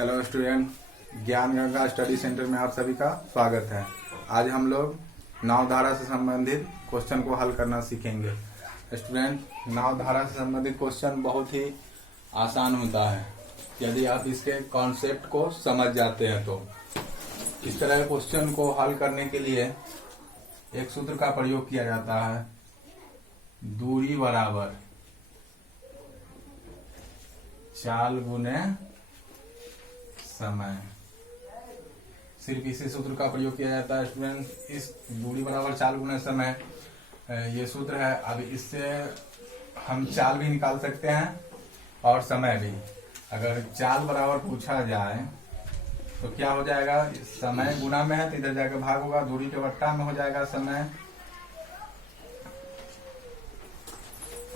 Hello student, ज्ञान Ganga study centre में आप सभी का स्वागत है। आज हम लोग नाव धारा से संबंधित क्वेश्चन को हल करना सीखेंगे। स्टूडेंट, नाव धारा से संबंधित क्वेश्चन बहुत ही आसान होता है यदि आप इसके कॉन्सेप्ट को समझ जाते हैं तो। इस तरह के क्वेश्चन को हल करने के लिए एक सूत्र का प्रयोग किया जाता है, दूरी बराबर चाल गुने समय। सिर्फ इसी सूत्र का प्रयोग किया जाता है स्टूडेंट। इस दूरी बराबर चाल गुने समय ये सूत्र है। अब इससे हम चाल भी निकाल सकते हैं और समय भी। अगर चाल बराबर पूछा जाए तो क्या हो जाएगा, समय गुना में है तो इधर जाकर भाग होगा, दूरी के बट्टा में हो जाएगा समय।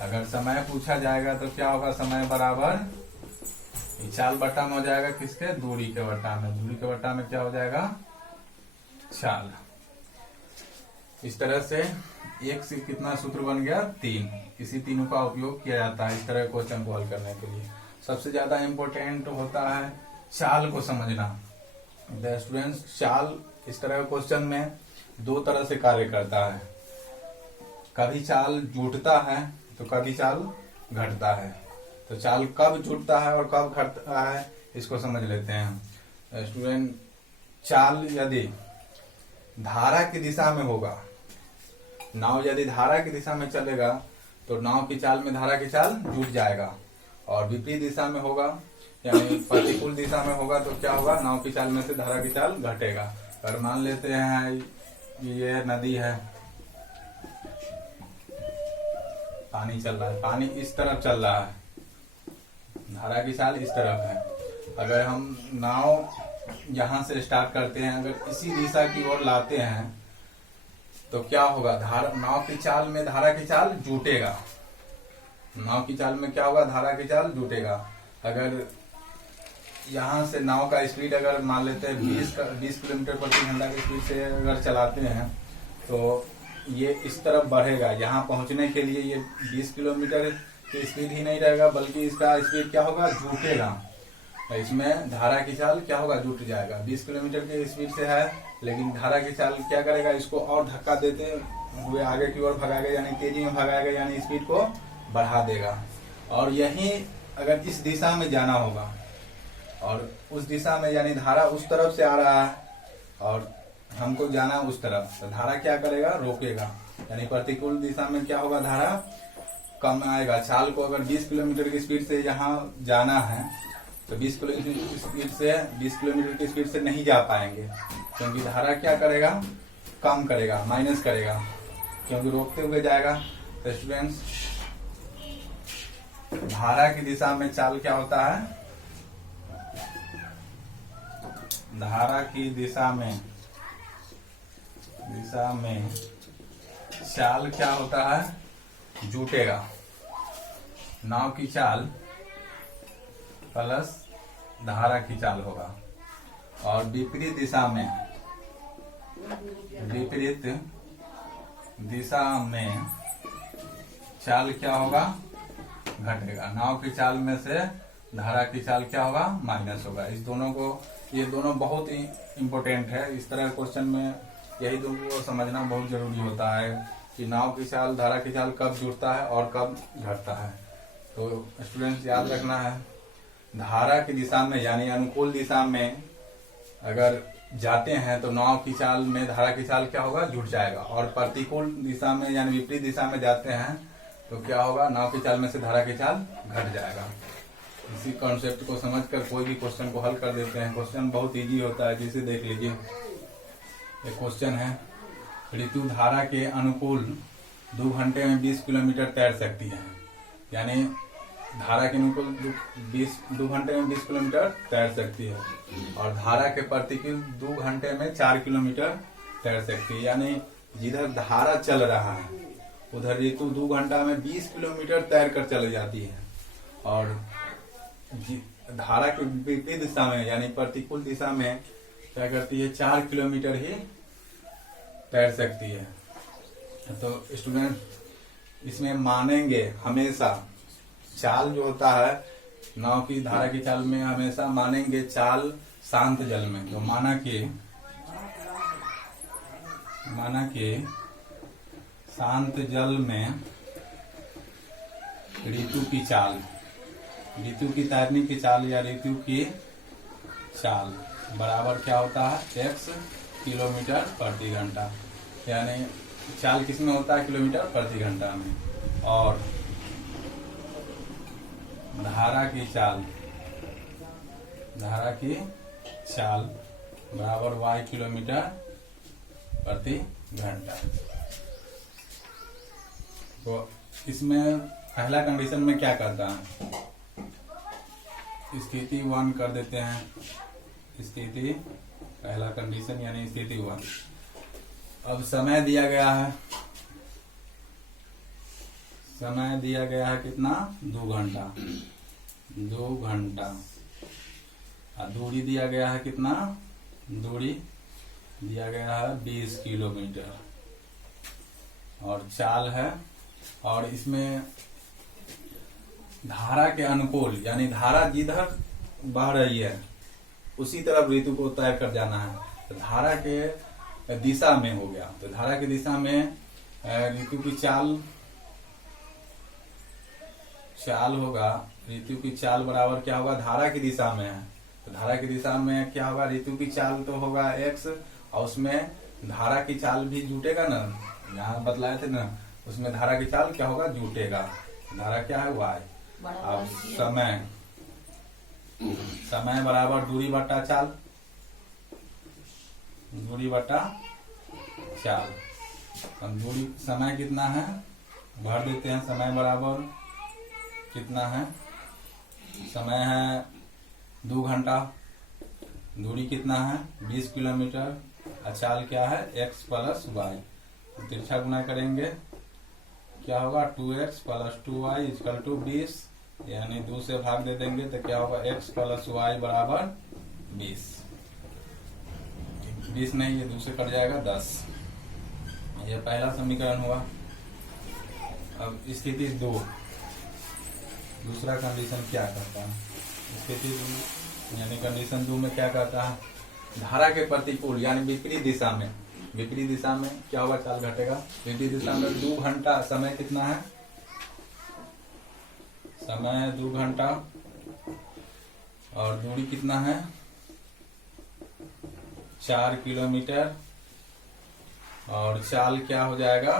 अगर समय पूछा जाएगा तो क्या होगा, समय बराबर चाल बट्टा में हो जाएगा किसके, दूरी के बट्टा में। दूरी के बट्टा में क्या हो जाएगा, चाल। इस तरह से एक से कितना सूत्र बन गया, तीन। इसी तीनों का उपयोग किया जाता है इस तरह क्वेश्चन को हल करने के लिए। सबसे ज्यादा इम्पोर्टेंट होता है चाल को समझना। द स्टूडेंट्स, चाल इस तरह के क्वेश्चन में दो तरह से कार्य करता है। कभी चाल जुटता है तो कभी चाल घटता है। तो चाल कब जुटता है और कब घटता है इसको समझ लेते हैं स्टूडेंट। चाल यदि धारा की दिशा में होगा, नाव यदि धारा की दिशा में चलेगा तो नाव की चाल में धारा की चाल जुट जाएगा। और विपरीत दिशा में होगा यानी प्रतिकूल दिशा में होगा तो क्या होगा, नाव की चाल में से धारा की चाल घटेगा। अगर मान लेते हैं ये नदी है, पानी चल रहा है, पानी इस तरफ चल रहा है, धारा की चाल इस तरफ है। अगर हम नाव यहां से स्टार्ट करते हैं, अगर इसी दिशा की ओर लाते हैं तो क्या होगा, नाव की चाल में धारा की चाल जुटेगा। नाव की चाल में क्या होगा, धारा की चाल जुटेगा। अगर यहां से नाव का स्पीड अगर मान लेते हैं 20 किलोमीटर प्रति घंटा की स्पीड से अगर चलाते हैं तो ये इस तरफ बढ़ेगा। यहाँ पहुंचने के लिए ये 20 किलोमीटर की स्पीड ही नहीं रहेगा बल्कि इसका स्पीड क्या होगा, जुटेगा। इसमें धारा की चाल क्या होगा, जुट जाएगा। 20 किलोमीटर की स्पीड से है लेकिन धारा की चाल क्या करेगा, इसको और धक्का देते हुए आगे की ओर भगाएगा, यानी तेजी में भगाएगा, यानी स्पीड को बढ़ा देगा। और यही अगर इस दिशा में जाना होगा और उस दिशा में यानी धारा उस तरफ से आ रहा है और हमको जाना उस तरफ, तो धारा क्या करेगा, रोकेगा। यानी प्रतिकूल दिशा में क्या होगा, धारा कम आएगा। चाल को अगर 20 किलोमीटर की स्पीड से यहाँ जाना है तो 20 किलोमीटर की स्पीड से नहीं जा पाएंगे क्योंकि धारा क्या करेगा, कम करेगा, माइनस करेगा, क्योंकि रोकते हुए जाएगा। तो स्टूडेंट्स, धारा की दिशा में चाल क्या होता है, धारा की दिशा में चाल क्या होता है, जुटेगा। नाव की चाल प्लस धारा की चाल होगा। और विपरीत दिशा में चाल क्या होगा, घटेगा। नाव की चाल में से धारा की चाल क्या होगा, माइनस होगा। ये दोनों बहुत ही इम्पोर्टेंट है। इस तरह क्वेश्चन में यही दोनों को समझना बहुत जरूरी होता है कि नाव की चाल धारा की चाल कब जुड़ता है और कब घटता है। तो स्टूडेंट्स, याद रखना है, धारा की दिशा में यानी अनुकूल दिशा में अगर जाते हैं तो नाव की चाल में धारा की चाल क्या होगा, जुट जाएगा। और प्रतिकूल दिशा में यानी विपरीत दिशा में जाते हैं तो क्या होगा, नाव की चाल में से धारा की चाल घट जाएगा। इसी कॉन्सेप्ट को समझकर कोई भी क्वेश्चन को हल कर देते हैं। क्वेश्चन बहुत इजी होता है। जैसे देख लीजिए, एक क्वेश्चन है, ऋतु धारा के अनुकूल 2 घंटे में 20 किलोमीटर तैर सकती है। यानी धारा के अनुकूल 2 घंटे में 20 किलोमीटर तैर सकती है और धारा के प्रतिकूल 2 घंटे में 4 किलोमीटर तैर सकती है। यानी जिधर धारा चल रहा है उधर ऋतु 2 घंटा में 20 किलोमीटर तैर कर चले जाती है और धारा के विपरीत दिशा में यानी प्रतिकूल दिशा में क्या करती है, 4 किलोमीटर ही तैर सकती है। तो स्टूडेंट, इसमें मानेंगे हमेशा चाल जो होता है नाव की धारा की चाल में हमेशा मानेंगे चाल शांत जल में। तो माना कि शांत जल में ऋतु की चाल, ऋतु की तैरने की चाल या ऋतु की चाल बराबर क्या होता है, x किलोमीटर प्रति घंटा। यानी चाल किसमें होता है, किलोमीटर प्रति घंटा में। और धारा की चाल बराबर y किलोमीटर प्रति घंटा। तो इसमें पहला कंडीशन में क्या करता है, स्थिति 1 कर देते हैं। स्थिति पहला कंडीशन यानी स्थिति 1। अब समय दिया गया है, समय दिया गया है कितना, 2 घंटा, 2 घंटा। और दूरी दिया गया है कितना, दूरी दिया गया है 20 किलोमीटर। और चाल है, और इसमें धारा के अनुकूल यानी धारा जिधर बह रही है उसी तरफ ऋतु को तय कर जाना है। तो धारा के दिशा में हो गया, तो धारा की दिशा में ऋतु की चाल होगा। ऋतु की चाल बराबर क्या होगा, धारा की दिशा में है तो धारा की दिशा में क्या होगा, ऋतु की चाल तो होगा x, और उसमें धारा की चाल भी जुटेगा ना, यहाँ बतलाए थे ना, उसमें धारा की चाल क्या होगा, जुटेगा। धारा क्या है, y। अब समय बराबर दूरी बटा चाल, दूरी बटा चाल। अब दूरी समय कितना है, भर देते हैं। समय बराबर कितना है, समय है 2 घंटा, दूरी कितना है 20 किलोमीटर, और चाल क्या है x प्लस वाई। तिरछा गुना करेंगे क्या होगा, 2x plus 2y equal to 20, यानी 2 से भाग दे देंगे तो क्या होगा, x प्लस वाई बराबर 20। 20 नहीं, ये 2 से कट जाएगा 10। ये पहला समीकरण हुआ। अब स्थिति 2, दूसरा कंडीशन क्या करता है, स्थिति 2 यानी कंडीशन 2 में क्या करता है, धारा के प्रतिकूल यानी विपरीत दिशा में, विपरीत दिशा में क्या होगा, चाल घटेगा। विपरीत दिशा में 2 घंटा, समय कितना है, समय 2 घंटा, और दूरी कितना है 4 किलोमीटर, और चाल क्या हो जाएगा,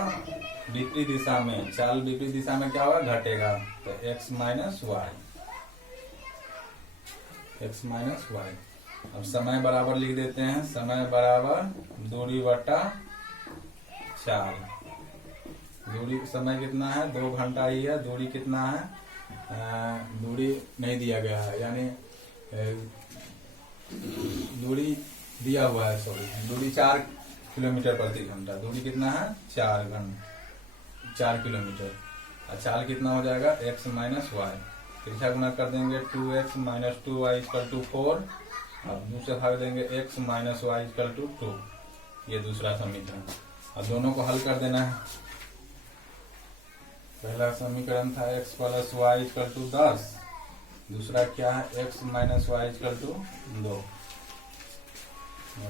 विपरीत दिशा में, चाल विपरीत दिशा में क्या होगा, घटेगा। तो x minus y, x minus y. अब समय बराबर लिख देते हैं, समय बराबर दूरी बटा चाल। दूरी समय कितना है, 2 घंटा ही है, दूरी कितना है, दूरी नहीं दिया गया है, यानी दूरी दिया हुआ है, सॉरी, दूरी 4 किलोमीटर प्रति घंटा। दूरी कितना है, 4 किलोमीटर। और चाल कितना हो जाएगा, x माइनस वाई। तिरछा गुना कर देंगे, 2x minus 2y equal to 4। अब दूसरे भाग देंगे x minus y equal to 2। ये दूसरा समीकरण। अब दोनों को हल कर देना है। पहला समीकरण था x plus y equal to 10, दूसरा क्या है, x minus y equal to 2।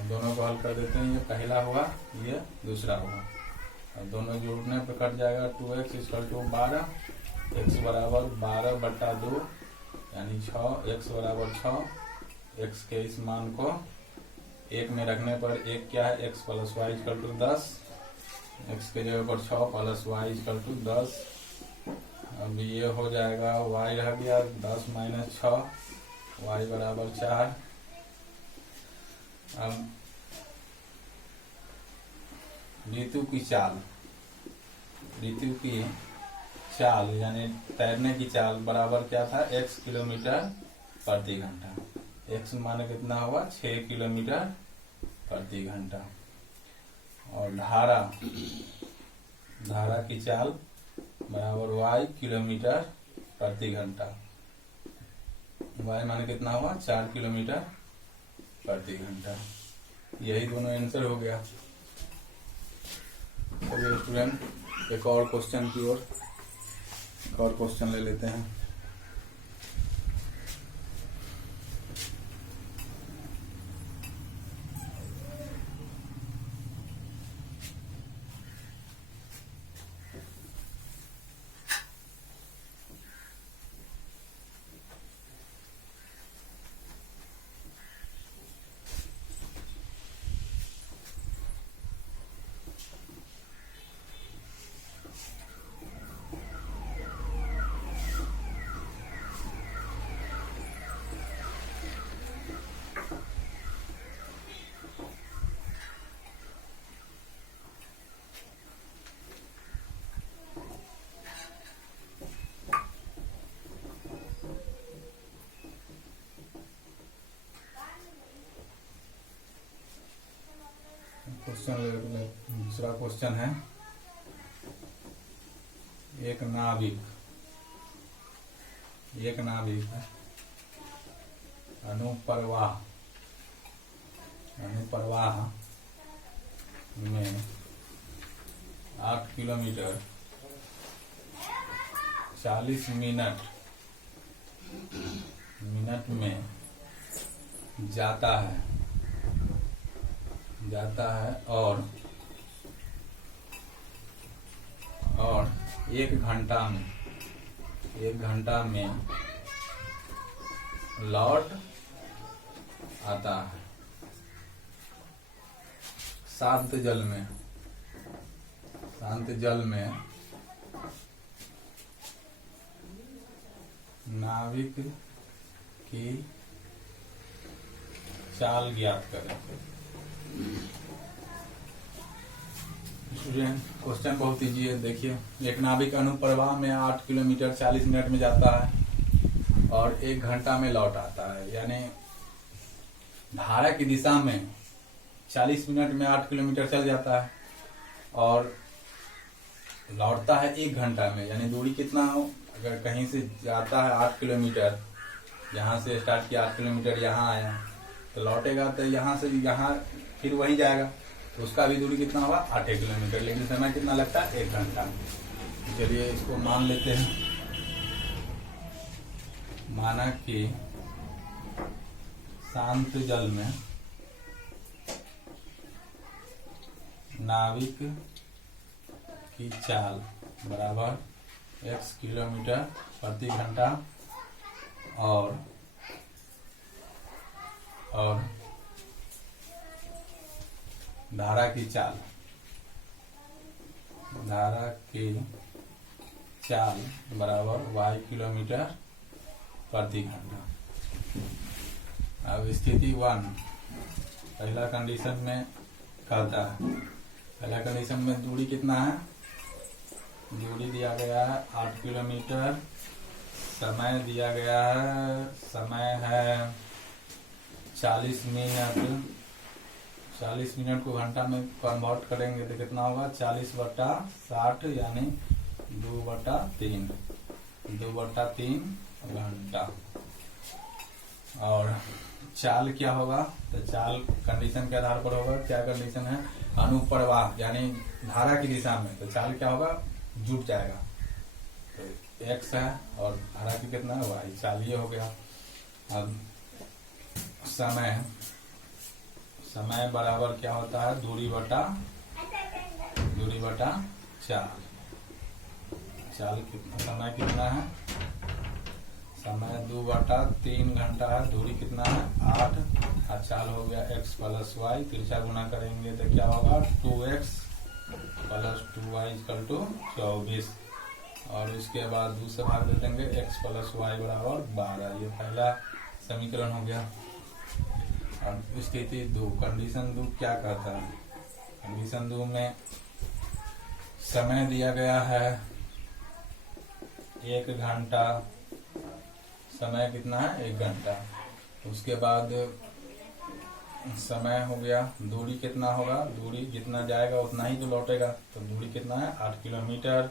दोनों को हल कर देते हैं। ये पहला हुआ, ये दूसरा हुआ। अब दोनों जोड़ने पर कट जाएगा, 2x इक्वल टू 12, x बराबर 12 बटा 2 यानी 6, x बराबर 6। x के इस मान को 1 में रखने पर 1 क्या है, x plus y equal to 10, x के जगह पर 6 प्लस वाई इक्वल टू 10। अब ये हो जाएगा, y रह गया 10 माइनस 6, y बराबर 4। अब ऋतु की चाल यानी तैरने की चाल बराबर क्या था, x किलोमीटर प्रति घंटा। x माने कितना हुआ, 6 किलोमीटर प्रति घंटा। और धारा की चाल बराबर y किलोमीटर प्रति घंटा। y माने कितना हुआ, 4 किलोमीटर प्रति घंटा। यही दोनों आंसर हो गया। चलिए स्टूडेंट, एक और क्वेश्चन की ओर, एक और क्वेश्चन ले लेते हैं। दूसरा क्वेश्चन है, एक नाविक अनुप्रवाह में 8 किलोमीटर 40 मिनट में जाता है और 1 घंटा में लौट आता है। शांत जल में नाविक की चाल ज्ञात करें। स्टूडेंट, क्वेश्चन बहुत इजी है। देखिए, एक नाविक अनुप्रवाह में 8 किलोमीटर 40 मिनट में जाता है और 1 घंटा में लौट आता है। यानी धारा की दिशा में 40 मिनट में 8 किलोमीटर चल जाता है और लौटता है 1 घंटा में। यानी दूरी कितना हो, अगर कहीं से जाता है 8 किलोमीटर, यहाँ से स्टार्ट किया 8 किलोमीटर, यहाँ आया तो लौटेगा तो यहाँ से यहाँ फिर वहीं जाएगा, तो उसका भी दूरी कितना होगा 8 किलोमीटर। लेकिन समय कितना लगता है 1 घंटा। चलिए इसको मान लेते हैं। माना कि शांत जल में नाविक की चाल बराबर x किलोमीटर प्रति घंटा और धारा की चाल बराबर y किलोमीटर प्रति घंटा। अब स्थिति 1 पहला कंडीशन में कहता है, पहला कंडीशन में दूरी कितना है, दूरी दिया गया है 8 किलोमीटर, समय दिया गया है, समय है 40 मिनट। 40 मिनट को घंटा में कन्वर्ट करेंगे तो कितना होगा 40/60 यानी 2/3 घंटा। और चाल क्या होगा, तो चाल कंडीशन के आधार पर होगा। क्या कंडीशन है, अनुप्रवाह यानी धारा की दिशा में, तो चाल क्या होगा, जुट जाएगा। तो x है और धारा की कितना है y, चाल ये हो गया। अब समय बराबर क्या होता है, दूरी बटा चाल। चाल कितना, समय कितना है, समय 2/3 घंटा है, दूरी कितना है 8, और चाल हो गया x प्लस वाई। तिरछा गुना करेंगे तो क्या होगा 2x प्लस 2y = 24। और उसके बाद दूसरे भाग दे देंगे x प्लस वाई बराबर 12। ये पहला समीकरण हो गया। अब स्थिति 2 कंडीशन 2 क्या कहता है, कंडीशन 2 में समय दिया गया है 1 घंटा, समय कितना है 1 घंटा। उसके बाद समय हो गया, दूरी कितना होगा, दूरी जितना जाएगा उतना ही तो लौटेगा, तो दूरी कितना है 8 किलोमीटर।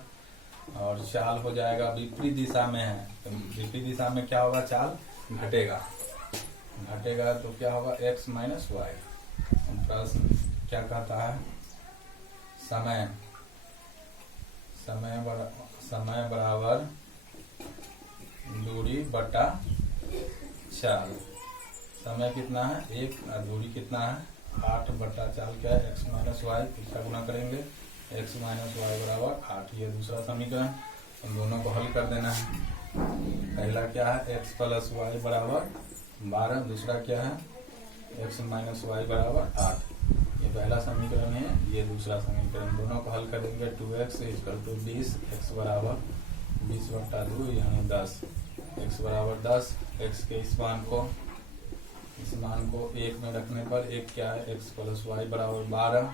और चाल हो जाएगा, विपरीत दिशा में है तो विपरीत दिशा में क्या होगा, चाल घटेगा तो क्या होगा x माइनस वाई। प्रश्न क्या कहता है, समय बराबर दूरी बटा चाल। समय कितना है 1 और दूरी कितना है 8 बटा चाल क्या है x माइनस वाई। इसका गुना करेंगे x माइनस वाई बराबर 8। ये दूसरा समीकरण, इन दोनों को हल कर देना है। पहला क्या है x प्लस वाई बराबर 12, दूसरा क्या है x माइनस वाई बराबर 8। ये पहला समीकरण है, ये दूसरा समीकरण। दोनों को हल करेंगे 2x = 20, x बराबर 20/2 यानी 10, x बराबर 10। x के इस मान को 1 में रखने पर एक क्या है x प्लस वाई बराबर 12।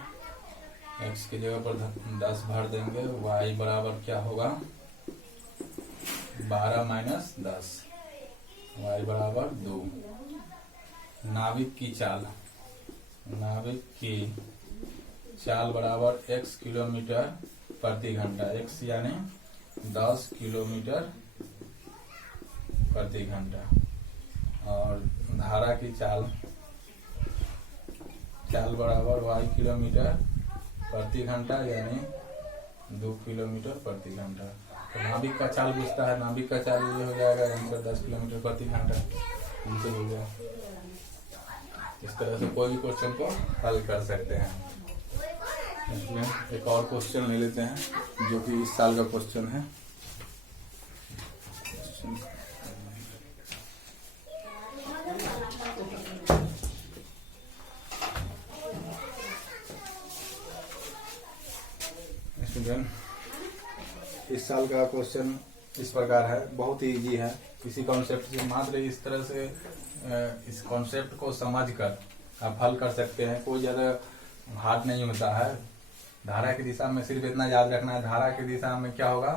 x की जगह पर 10 भर देंगे, y बराबर क्या होगा 12 माइनस 10, y बराबर 2। नाविक की चाल बराबर x किलोमीटर प्रति घंटा। x यानी 10 किलोमीटर प्रति घंटा। और धारा की चाल बराबर y किलोमीटर प्रति घंटा यानी 2 किलोमीटर प्रति घंटा। तो नाभिक का चाल पूछता है, नाभिक का चाल ये हो जाएगा आंसर 10 किलोमीटर प्रति घंटा। इनसे हो गया। इस तरह से कोई भी क्वेश्चन को हल कर सकते हैं। इसमें एक और क्वेश्चन ले लेते हैं जो कि इस साल का क्वेश्चन है। इस साल का क्वेश्चन इस प्रकार है, बहुत ही इजी है। किसी कॉन्सेप्ट से मात्र इस तरह से इस कॉन्सेप्ट को समझकर आप हल कर सकते हैं। कोई ज्यादा हार्ड नहीं होता है। धारा की दिशा में सिर्फ इतना याद रखना है, धारा की दिशा में क्या होगा,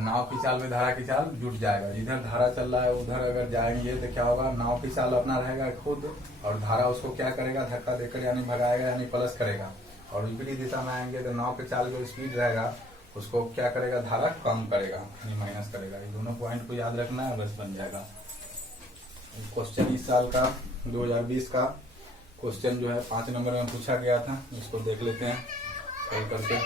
नाव की चाल में धारा की चाल जुट जाएगा। इधर धारा चल रहा है उधर अगर जाएंगे तो क्या होगा, नाव की चाल अपना रहेगा खुद और धारा उसको क्या करेगा, धक्का देकर यानी भगाएगा यानी प्लस करेगा। और विपरीत दिशा में आएंगे तो नाव की चाल जो स्पीड रहेगा उसको क्या करेगा, धारा कम करेगा यानी माइनस करेगा। ये दोनों पॉइंट को याद रखना है, बस बन जाएगा। क्वेश्चन इस साल का 2020 का क्वेश्चन जो है 5 नंबर में पूछा गया था, इसको देख लेते हैं सॉल्व करके।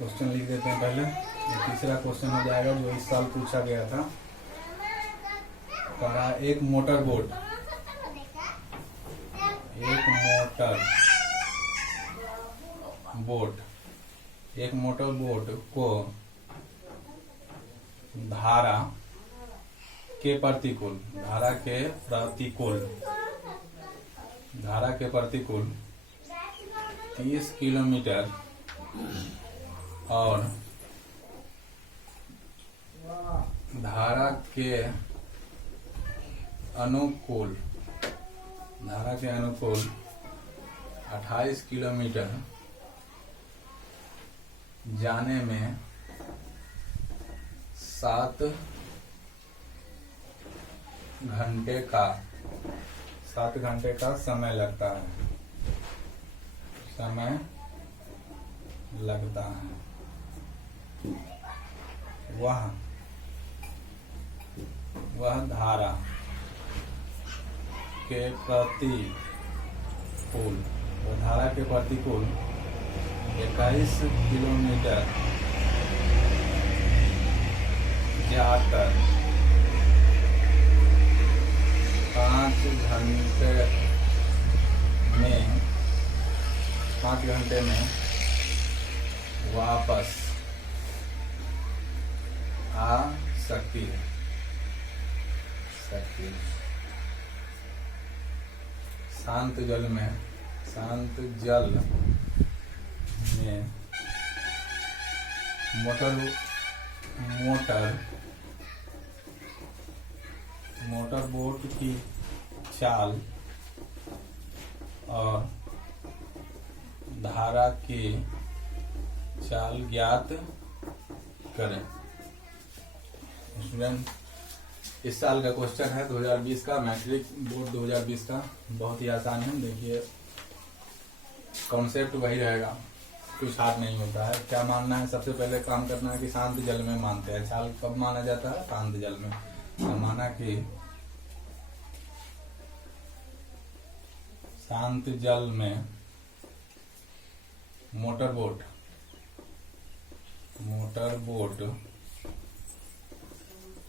क्वेश्चन लिख देते हैं पहले। तीसरा क्वेश्चन हो जाएगा जो इस साल पूछा गया था। कहा एक मोटर बोट को धारा के प्रतिकूल 30 किलोमीटर और धारा के अनुकूल 28 किलोमीटर जाने में 7 घंटे का समय लगता है। वह धारा के प्रतिकूल 21 किलोमीटर जाकर 5 घंटे में वापस आ सकती है। शांत जल में मोटर बोट की चाल और धारा की चाल ज्ञात करें। स्टूडेंट इस साल का क्वेश्चन है 2020 का, मैट्रिक बोर्ड 2020 का। बहुत ही आसान है। देखिए कॉन्सेप्ट वही रहेगा, कुछ हार्ड नहीं होता है। क्या मानना है, सबसे पहले काम करना है कि शांत जल में मानते हैं। चाल कब माना जाता है, शांत जल में। तो माना कि शांत जल में मोटर बोट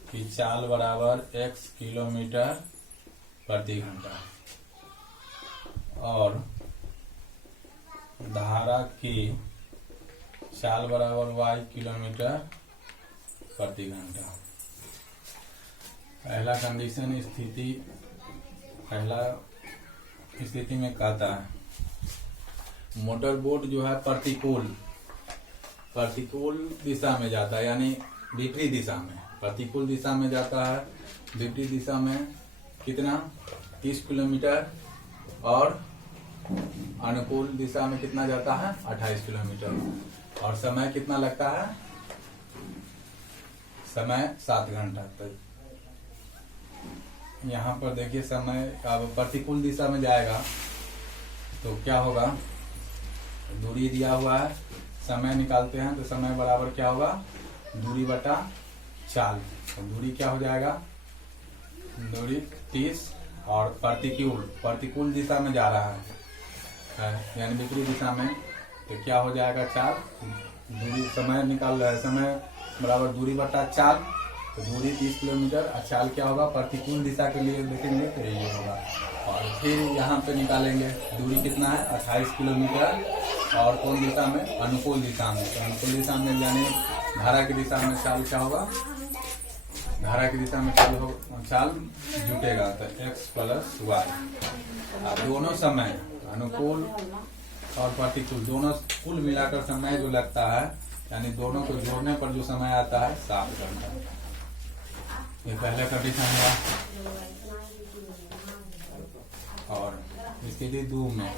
की चाल बराबर x किलोमीटर प्रति घंटा और धारा की चाल बराबर y किलोमीटर प्रति घंटा। पहला स्थिति में कहता है मोटर बोट जो है प्रतिकूल दिशा में जाता है, यानी विपरीत दिशा में। प्रतिकूल दिशा में जाता है, विपरीत दिशा में कितना 30 किलोमीटर, और अनुकूल दिशा में कितना जाता है 28 किलोमीटर। और समय कितना लगता है, समय 7 घंटा। तो यहाँ पर देखिए समय अब प्रतिकूल दिशा में जाएगा तो क्या होगा, दूरी दिया हुआ है, समय निकालते हैं तो समय बराबर क्या होगा, दूरी बटा चाल। तो दूरी क्या हो जाएगा, दूरी 30, और प्रतिकूल दिशा में जा रहा है यानी विपरीत दिशा में, तो क्या हो जाएगा चाल। दूरी समय निकाल रहा है, समय बराबर दूरी बटा चाल, तो दूरी 30 किलोमीटर, और चाल क्या होगा, प्रतिकूल दिशा के लिए देखेंगे तो ये होगा। और फिर यहाँ पे निकालेंगे दूरी कितना है 28 किलोमीटर, और कौन दिशा में, अनुकूल दिशा में। तो अनुकूल दिशा में यानी धारा की दिशा में चाल क्या होगा, धारा की दिशा में चाल जुटेगा, तो x प्लस वाई। दोनों समय अनुकूल और प्रतिकूल दोनों कुल मिलाकर समय जो लगता है, यानी दोनों को जोड़ने पर जो समय आता है 7 घंटा। ये पहला कंडीशन हुआ। और स्थिति 2 में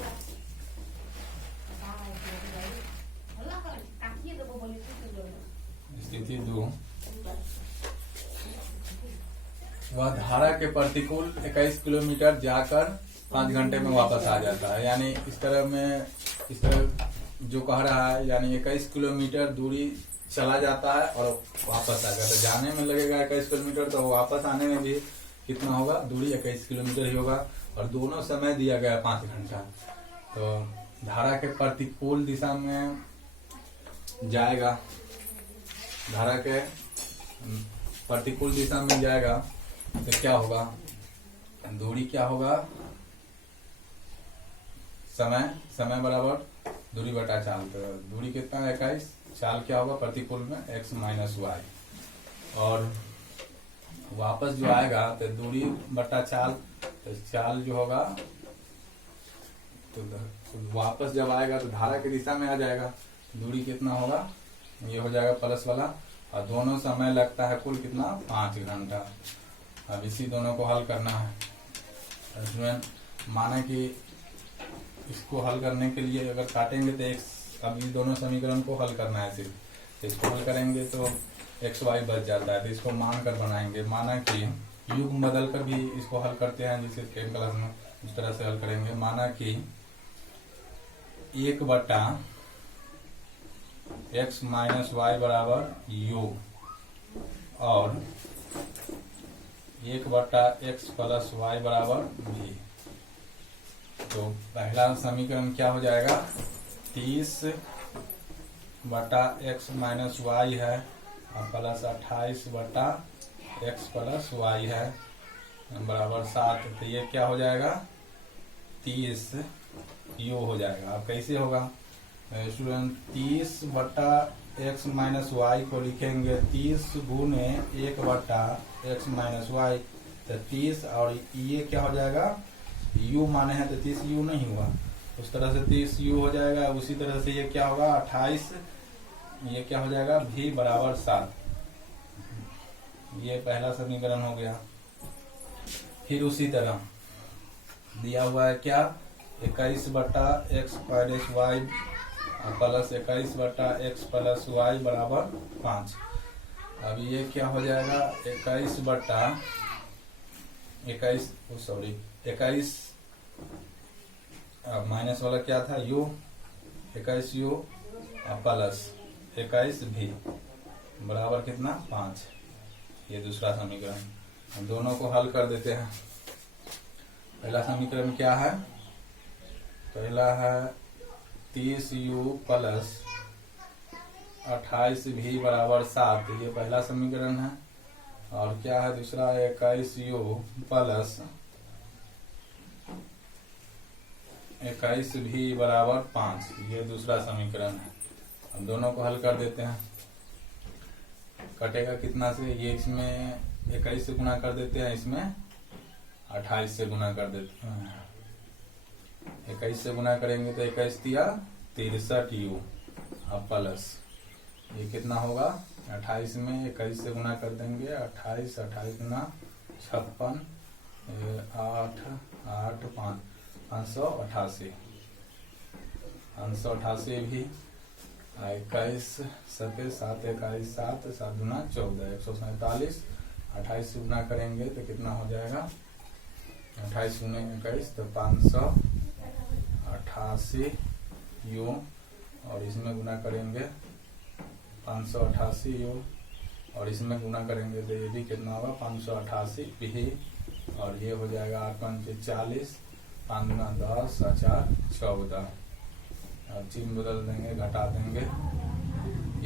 वह धारा के प्रतिकूल 21 किलोमीटर जाकर 5 घंटे में वापस आ जाता है। यानी इस तरह जो कह रहा है, यानी 21 किलोमीटर दूरी चला जाता है और वापस आ जाता है। जाने में लगेगा 21 किलोमीटर, तो वापस आने में भी कितना होगा, दूरी 21 किलोमीटर ही होगा। और दोनों समय दिया गया 5 घंटा। तो धारा के प्रतिकूल दिशा में जाएगा, धारा के प्रतिकूल दिशा में जाएगा तो क्या होगा, दूरी क्या होगा, समय बराबर दूरी बटा चाल। तो दूरी कितना है 21, चाल क्या होगा प्रतिकूल में x माइनस वाई। और वापस जो आएगा तो दूरी बटा चाल, तो चाल जो होगा, तो वापस जब आएगा तो धारा की दिशा में आ जाएगा। दूरी कितना होगा, ये हो जाएगा प्लस वाला, और दोनों समय लगता है कुल कितना 5 घंटा। अब इसी दोनों को हल करना है। इसमें माना कि इसको हल करने के लिए अगर काटेंगे तो अब ये दोनों समीकरण को हल करना है। सिर्फ इसको हल करेंगे तो एक्स वाई बच जाता है, तो इसको मान कर बनाएंगे। माना कि युग बदल कर भी इसको हल करते हैं, जिसे टेन क्लास में इस तरह से हल करेंगे। माना कि 1 बटा एक्स माइनस वाई बराबर योग, और 1 बटा एक्स प्लस वाई बराबर भी। तो पहला समीकरण क्या हो जाएगा, 30 बटा एक्स माइनस वाई है, और प्लस 28 बटा एक्स प्लस वाई है बराबर 7। तो ये क्या हो जाएगा, 30 यो हो जाएगा। अब कैसे होगा स्टूडेंट, 30 बटा एक्स माइनस वाई को लिखेंगे 30 गुने 1 बटा एक्स माइनस वाई, तो 30, और ये क्या हो जाएगा, u माने हैं तो 30 u नहीं हुआ, उस तरह से 30 u हो जाएगा। उसी तरह से ये क्या होगा 28, ये क्या हो जाएगा v बराबर 7। ये पहला समीकरण हो गया। फिर उसी तरह दिया हुआ है क्या, 21 बटा एक्स माइनस वाई प्लस 21 बटा एक्स प्लस वाई बराबर 5। अब ये क्या हो जाएगा, 21 बटा 21 माइनस वाला क्या था u, 21 u प्लस 21 v बराबर कितना 5। ये दूसरा समीकरण, हम दोनों को हल कर देते हैं। पहला समीकरण क्या है, पहला है 30 u प्लस 28 v बराबर 7, ये पहला समीकरण है। और क्या है दूसरा, 21 u प्लस 21 भी बराबर 5, ये दूसरा समीकरण है। अब दोनों को हल कर देते हैं। कटेगा कितना से, ये इसमें 21 से गुना कर देते हैं, इसमें 28 से गुना कर देते हैं। 21 से गुना करेंगे तो 21 दिया 63u, अब प्लस ये कितना होगा, 28 में 21 से गुना कर देंगे, 28 गुना 56, 8 588, 588 भी 21 7 7 21 7 7 गुना 14, 147। 28 से गुना करेंगे तो कितना हो जाएगा, 28 गुना 21 तो 588 यू, और इसमें गुना करेंगे 588 यू, और इसमें गुना करेंगे तो ये भी कितना होगा 588 भी, और ये हो जाएगा 8 5 40, 5 गुना 10 4 14। अब चिन्ह बदल देंगे, घटा देंगे,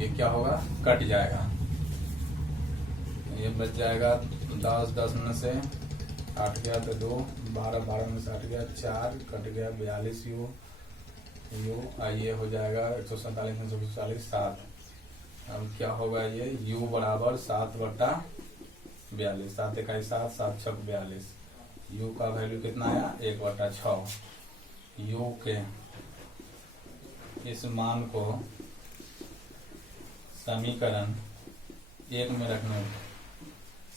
ये क्या होगा, कट जाएगा। ये बच जाएगा 10 में से 8 गया तो 2, 12 में से 8 गया 4, कट गया 42 यू, ये हो जाएगा 147 में 140 7। अब क्या होगा, ये u बराबर 7/42, 7 इकाई 7 7 6 42। u का वैल्यू कितना आया, 1/6। u के इस मान को समीकरण 1 में रखने,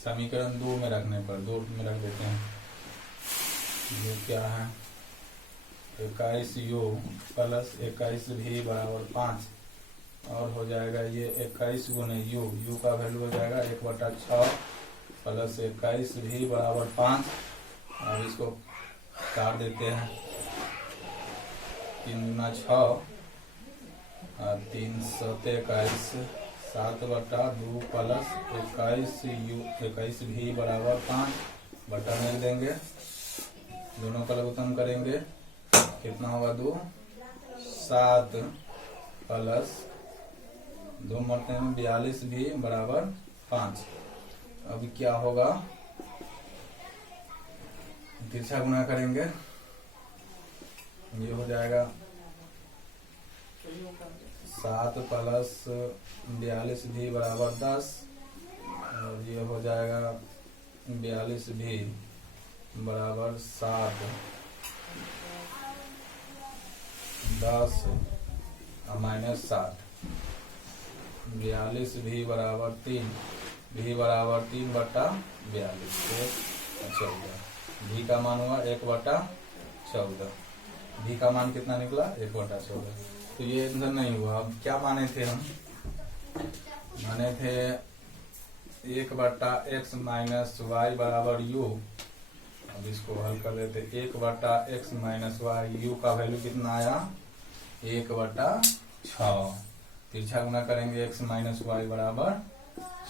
समीकरण 2 में रखने पर 2 में रख देते हैं। ये क्या है, 21u प्लस 21 भी बराबर 5, और हो जाएगा ये 21 गुने u का वैल्यू हो जाएगा 1/6 प्लस 21 भी बराबर 5। अब इसको काट देते हैं, 3 गुना 6 और 3 7 21, 7/2 प्लस 21 भी बराबर 5, बटा मिल देंगे, दोनों का लघुत्तम करेंगे, कितना होगा 2 7 प्लस 2 मरते में 42 भी बराबर 5। अब क्या होगा, तिरछा गुना करेंगे, ये हो जाएगा 7 प्लस 42 भी बराबर 10, और ये हो जाएगा 42 भी बराबर 7, 10 माइनस 7, 42 भी बराबर 3, भी बराबर 3/42, 1/14। भी का मान हुआ 1/14, भी का मान कितना निकला 1/14। तो ये आंसर नहीं हुआ। अब क्या माने थे हम, माने थे 1/x माइनस y बराबर u। अब इसको हल कर देते, 1/x माइनस y, u का वैल्यू कितना आया 1/6, तिरछा गुना करेंगे x माइनस y बराबर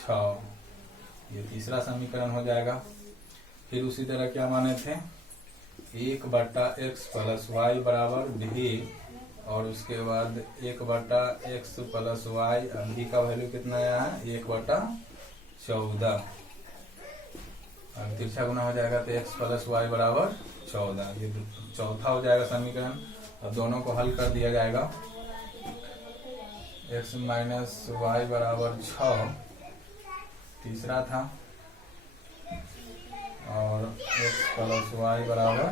6, ये तीसरा समीकरण हो जाएगा। फिर उसी तरह क्या माने थे, 1/x प्लस y बराबर भी, और उसके बाद 1/x प्लस y, भी का वैल्यू कितना आया है 1/14, अब तिरछा गुना हो जाएगा तो x प्लस y बराबर 14, ये चौथा हो जाएगा समीकरण। अब दोनों को हल कर दिया जाएगा, x माइनस y बराबर 6 तीसरा था, और x प्लस y बराबर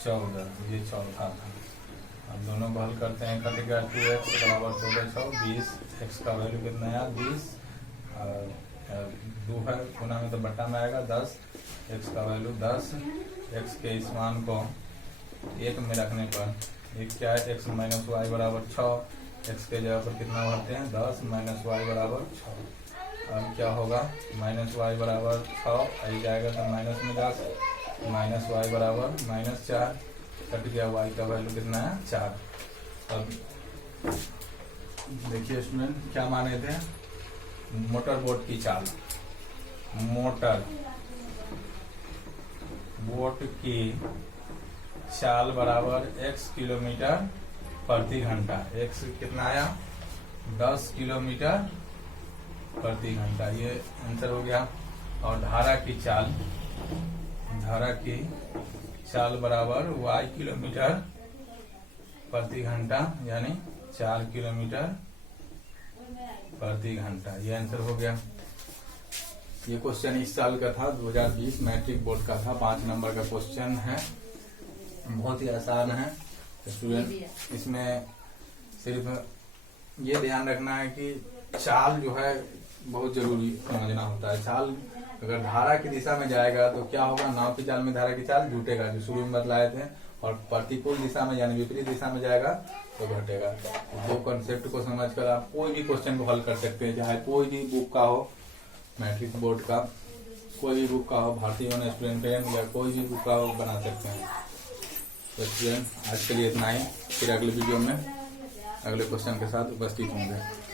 14 ये चौथा था। अब दोनों को हल करते हैं, कटेगा 2x बराबर 14 6 20, x का वैल्यू कितना आया 20, और 2 है गुना में तो बट्टा में आएगा 10, x का वैल्यू 10। x के इस मान को 1 में रखने पर एक क्या है, x माइनस वाई बराबर 6, x के जगह पर कितना भरते हैं 10 माइनस वाई बराबर 6। अब क्या होगा, माइनस वाई बराबर 6 आई जाएगा तो माइनस में 10, माइनस वाई बराबर -4, कट गया, y का वैल्यू कितना है 4। अब देखिए स्टूडेंट क्या माने थे, मोटर बोट की चाल, मोटर बोट की चाल बराबर x किलोमीटर प्रति घंटा, x कितना आया 10 किलोमीटर प्रति घंटा, ये आंसर हो गया। और धारा की चाल बराबर y किलोमीटर प्रति घंटा, यानी 4 किलोमीटर प्रति घंटा। ये आंसर हो गया। ये क्वेश्चन इस साल का था, 2020 मैट्रिक बोर्ड का था। 5 नंबर का क्वेश्चन है, बहुत ही आसान है स्टूडेंट। इसमें सिर्फ ये ध्यान रखना है कि चाल जो है बहुत जरूरी समझना होता है। चाल अगर धारा की दिशा में जाएगा तो क्या होगा, नाव की चाल में धारा की चाल जुटेगा, जो शुरू में बतलाए थे, और प्रतिकूल दिशा में यानी विपरीत दिशा में जाएगा तो घटेगा। दो कंसेप्ट को समझकर आप कोई भी क्वेश्चन को हल कर सकते हैं, चाहे कोई भी बुक का हो, मैट्रिक बोर्ड का कोई भी बुक का हो, भारतीय वन स्टूडेंट पेन या कोई भी बुक का हो, बना सकते हैं। तो स्टूडेंट आज के लिए इतना ही, फिर अगले वीडियो में अगले क्वेश्चन के साथ उपस्थित होंगे।